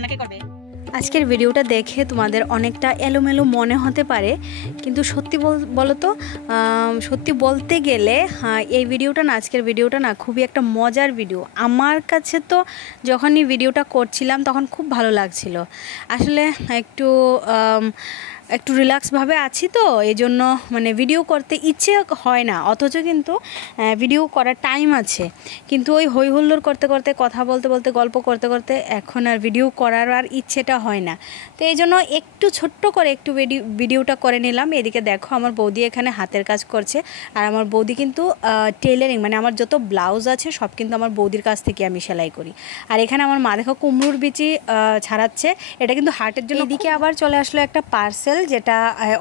রান্না কে করবে? আজকের ভিডিওটা দেখে তোমাদের অনেকটা এলোমেলো মনে হতে পারে, কিন্তু সত্যি বলো তো, সত্যি বলতে গেলে এই ভিডিওটা না, আজকের ভিডিওটা না খুবই একটা মজার ভিডিও। আমার কাছে তো যখনই ভিডিওটা করছিলাম তখন খুব ভালো লাগছিল। আসলে একটু রিল্যাক্সভাবে আছি তো, এই জন্য মানে ভিডিও করতে ইচ্ছে হয় না, অথচ কিন্তু ভিডিও করার টাইম আছে। কিন্তু ওই হই হুল্লোড় করতে করতে, কথা বলতে বলতে, গল্প করতে করতে এখন আর ভিডিও করার আর ইচ্ছেটা হয় না। তো এই জন্য একটু ছোট্ট করে একটু ভিডিওটা করে নিলাম। এদিকে দেখো আমার বৌদি এখানে হাতের কাজ করছে, আর আমার বৌদি কিন্তু টেলারিং, মানে আমার যত ব্লাউজ আছে সব কিন্তু আমার বৌদির কাছ থেকে আমি সেলাই করি। আর এখানে আমার মা দেখো কুমড়োর বিচি ছাড়াচ্ছে, এটা কিন্তু হার্টের জন্য। এদিকে আবার চলে আসলো একটা পার্সেল, যেটা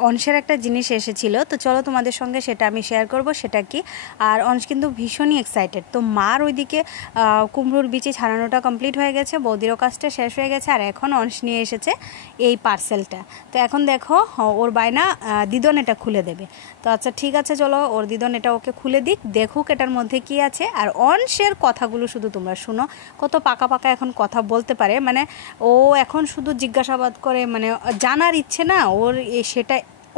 অংশের একটা জিনিস এসেছিল। তো চলো তোমাদের সঙ্গে সেটা আমি শেয়ার করব, সেটা কি। আর অংশ কিন্তু ভীষণই এক্সাইটেড। তো মার ওইদিকে কুমড়োর বিচি ছাড়ানোটা কমপ্লিট হয়ে গেছে, বৌদিরও কাজটা শেষ হয়ে গেছে, আর এখন অংশ নিয়ে এসেছে এই পার্সেলটা। তো এখন দেখো ওর বায়না দিদন এটা খুলে দেবে। তো আচ্ছা ঠিক আছে, চলো ওর দিদন এটা ওকে খুলে দিক, দেখুক এটার মধ্যে কি আছে। আর অংশের কথাগুলো শুধু তোমরা শুনো, কত পাকা পাকা এখন কথা বলতে পারে। মানে ও এখন শুধু জিজ্ঞাসাবাদ করে, মানে জানার ইচ্ছে না ওর, সেটা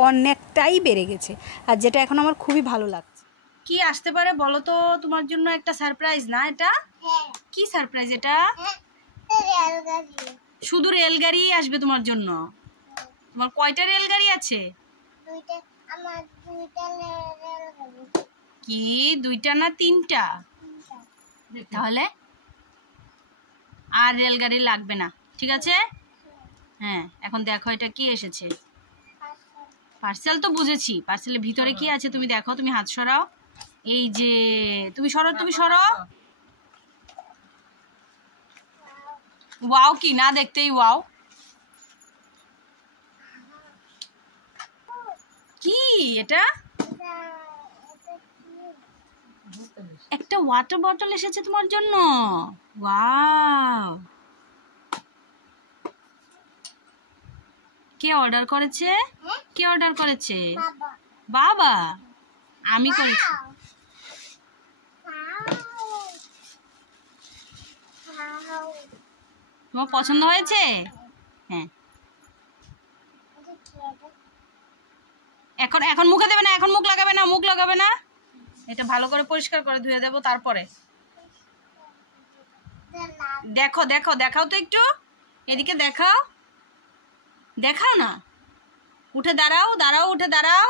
অনেকটাই বেড়ে গেছে, আর যেটা এখন আমার খুবই ভালো লাগছে। কি আসতে পারে বলো তো তোমার জন্য? একটা সারপ্রাইজ না এটা? কি সারপ্রাইজ এটা? শুধু রেলগাড়ি আসবে তোমার জন্য? তোমার কয়টা রেলগাড়ি আছে? কি দুইটা না তিনটা? তাহলে আর রেলগাড়ি লাগবে না, ঠিক আছে? হ্যাঁ, এখন দেখো এটা কি এসেছে। পার্সেল তো বুঝেছি, পার্সেলের ভিতরে কি আছে তুমি দেখো, তুমি হাত সরাও। এই যে তুমি সরো। ওয়াও, কি না দেখতেই ওয়াও। কি এটা? একটা ওয়াটার বটল এসেছে তোমার জন্য। ওয়াও, কে অর্ডার করেছে? কে অর্ডার করেছে? বাবা। আমি করেছি। তোমার পছন্দ হয়েছে? হ্যাঁ। এখন মুখে দেবে না, এখন মুখ লাগাবে না। এটা ভালো করে পরিষ্কার করে ধুয়ে দেবো তারপরে। দেখাও তো একটু, এদিকে দেখাও না। উঠে দাঁড়াও, উঠে দাঁড়াও।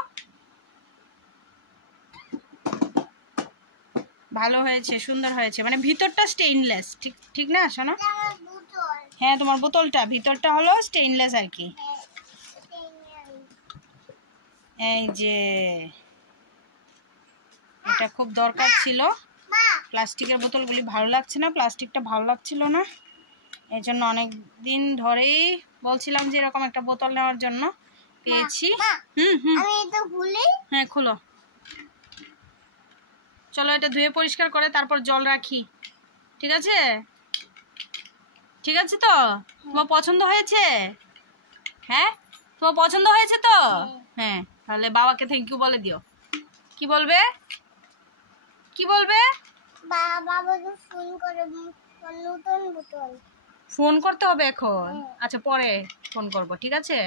ভালো হয়েছে, সুন্দর হয়েছে, মানে ভিতরটা স্টেইনলেস, ঠিক না শোনো? হ্যাঁ, তোমার বোতলটা ভিতরটা হলো স্টেইনলেস আর কি। এই যে এটা খুব দরকার ছিল। প্লাস্টিকের বোতলগুলি ভালো লাগছে না, প্লাস্টিকটা ভালো লাগছিল না, এই জন্য অনেক দিন ধরেই বলছিলাম যে এরকম একটা বোতল নেওয়ার জন্য। পেয়েছি। হ্যাঁ, খুলো। চলো এটা ধুয়ে পরিষ্কার করে তারপর জল রাখি, ঠিক আছে? ঠিক আছে তো? তোমার পছন্দ হয়েছে? হ্যাঁ, তোমার পছন্দ হয়েছে তো? হ্যাঁ, তাহলে বাবাকে থ্যাংক ইউ বলে দিও। কি বলবে? ফোন করতে হবে এখন? আচ্ছা, পরে ফোন করব, ঠিক আছে?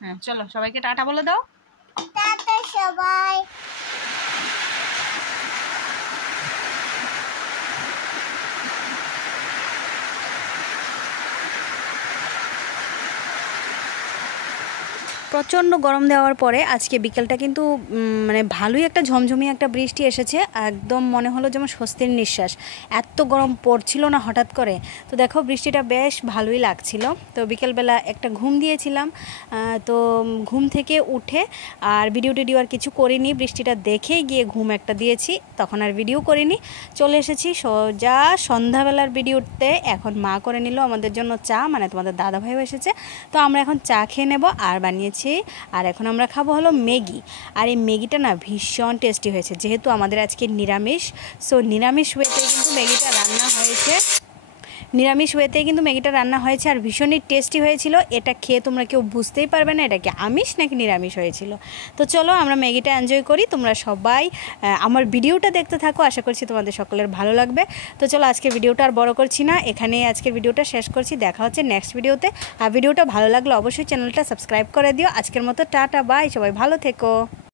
হ্যাঁ, চলো সবাইকে টাটা বলে দাও। টাটা সবাই। প্রচণ্ড গরম দেওয়ার পরে আজকে বিকেলটা কিন্তু মানে ভালোই একটা ঝমঝমিয়ে একটা বৃষ্টি এসেছে, একদম মনে হলো যেমন স্বস্তির নিঃশ্বাস। এত গরম পড়ছিল না হঠাৎ করে। তো দেখো বৃষ্টিটা বেশ ভালোই লাগছিল। তো বিকেলবেলা একটা ঘুম দিয়েছিলাম, তো ঘুম থেকে উঠে আর ভিডিও আর কিছু করিনি, বৃষ্টিটা দেখেই গিয়ে ঘুম একটা দিয়েছি, তখন আর ভিডিও করিনি। চলে এসেছি সোজা সন্ধ্যাবেলার ভিডিওতে। এখন মা করে নিল আমাদের জন্য চা, মানে তোমাদের দাদাভাইও এসেছে। তো আমরা এখন চা খেয়ে নেব, আর বানিয়েছি। আর এখন আমরা খাবো হলো ম্যাগি। আর এই ম্যাগিটা না ভীষণ টেস্টি হয়েছে, যেহেতু আমাদের আজকে নিরামিষ। সো নিরামিষ ওয়েতে কিন্তু ম্যাগিটা রান্না হয়েছে। নিরামিষ ওয়েতেই কিন্তু ম্যাগিটা রান্না হয়েছে আর ভীষণই টেস্টি হয়েছিল। এটা খেয়ে তোমরা কেউ বুঝতেই পারবে না এটা কি আমিষ নাকি নিরামিষ হয়েছিল। তো চলো আমরা ম্যাগিটা এনজয় করি, তোমরা সবাই আমার ভিডিওটা দেখতে থাকো, আশা করছি তোমাদের সকলের ভালো লাগবে। তো চলো আজকে ভিডিওটা আর বড় করছি না, এখানেই আজকের ভিডিওটা শেষ করছি। দেখা হচ্ছে নেক্সট ভিডিওতে। আর ভিডিওটা ভালো লাগলে অবশ্যই চ্যানেলটা সাবস্ক্রাইব করে দিও। আজকের মতো টাটা বাই, সবাই ভালো থেকো।